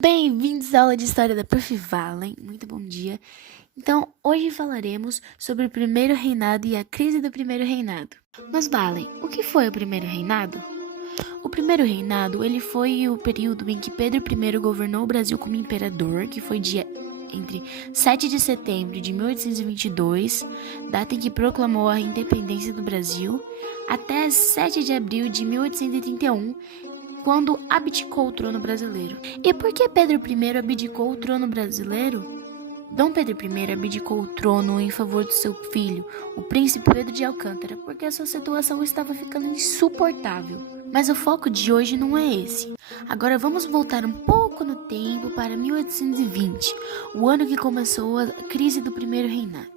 Bem-vindos à aula de História da Prof. Valen. Muito bom dia. Então, hoje falaremos sobre o primeiro reinado e a crise do primeiro reinado. Mas, Valen, o que foi o primeiro reinado? O primeiro reinado, ele foi o período em que Pedro I governou o Brasil como imperador, que foi entre 7 de setembro de 1822, data em que proclamou a independência do Brasil, até 7 de abril de 1831, quando abdicou o trono brasileiro. E por que Pedro I abdicou o trono brasileiro? Dom Pedro I abdicou o trono em favor do seu filho, o príncipe Pedro de Alcântara, porque a sua situação estava ficando insuportável. Mas o foco de hoje não é esse. Agora vamos voltar um pouco no tempo para 1820, o ano que começou a crise do primeiro reinado.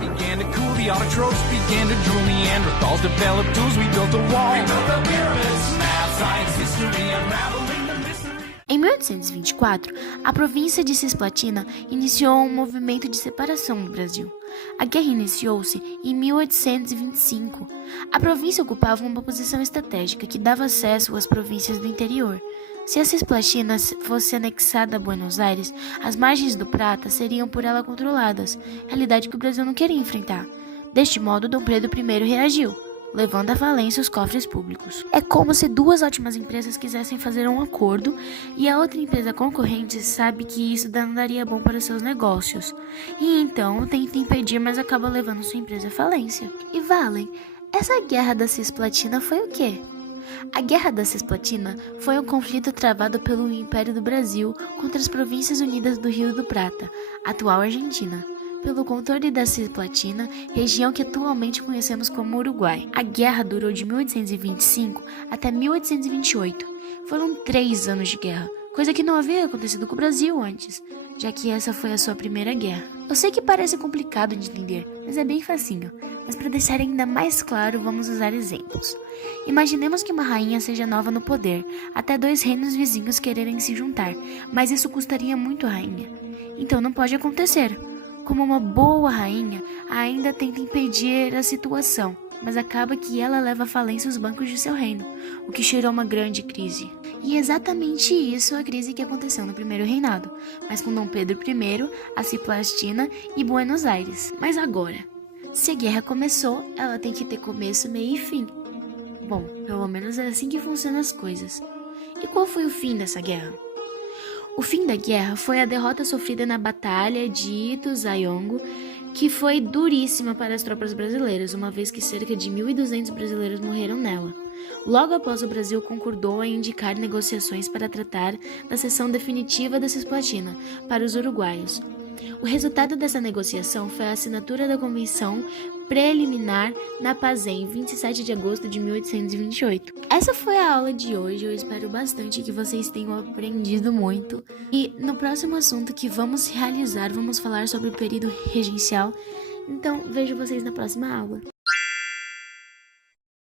Began to cool, the autotrophs began to drool, Neanderthals developed tools, we built a wall. We built the pyramids, math, science, history, unraveling the mystery. Em 1824, a província de Cisplatina iniciou um movimento de separação do Brasil. A guerra iniciou-se em 1825. A província ocupava uma posição estratégica que dava acesso às províncias do interior. Se a Cisplatina fosse anexada a Buenos Aires, as margens do Prata seriam por ela controladas, realidade que o Brasil não queria enfrentar. Deste modo, Dom Pedro I reagiu, levando à falência os cofres públicos. É como se duas ótimas empresas quisessem fazer um acordo e a outra empresa concorrente sabe que isso não daria bom para seus negócios. E então tenta impedir, mas acaba levando sua empresa à falência. E Valen, essa guerra da Cisplatina foi o quê? A Guerra da Cisplatina foi um conflito travado pelo Império do Brasil contra as Províncias Unidas do Rio do Prata, atual Argentina, pelo controle da Cisplatina, região que atualmente conhecemos como Uruguai. A guerra durou de 1825 até 1828. Foram 3 anos de guerra, coisa que não havia acontecido com o Brasil antes, já que essa foi a sua primeira guerra. Eu sei que parece complicado de entender, mas é bem facinho. Mas para deixar ainda mais claro, vamos usar exemplos. Imaginemos que uma rainha seja nova no poder, até 2 reinos vizinhos quererem se juntar, mas isso custaria muito à rainha. Então não pode acontecer. Como uma boa rainha, ainda tenta impedir a situação, mas acaba que ela leva à falência os bancos de seu reino, o que gerou uma grande crise. E é exatamente isso a crise que aconteceu no primeiro reinado, mas com Dom Pedro I, a Cisplatina e Buenos Aires. Mas agora, se a guerra começou, ela tem que ter começo, meio e fim. Bom, pelo menos é assim que funcionam as coisas. E qual foi o fim dessa guerra? O fim da guerra foi a derrota sofrida na Batalha de Ituzaingó, que foi duríssima para as tropas brasileiras, uma vez que cerca de 1.200 brasileiros morreram nela. Logo após, o Brasil concordou em indicar negociações para tratar da cessão definitiva da Cisplatina para os uruguaios. O resultado dessa negociação foi a assinatura da Convenção Preliminar na Pazem, em 27 de agosto de 1828. Essa foi a aula de hoje, eu espero bastante que vocês tenham aprendido muito. E no próximo assunto que vamos realizar, vamos falar sobre o período regencial. Então, vejo vocês na próxima aula.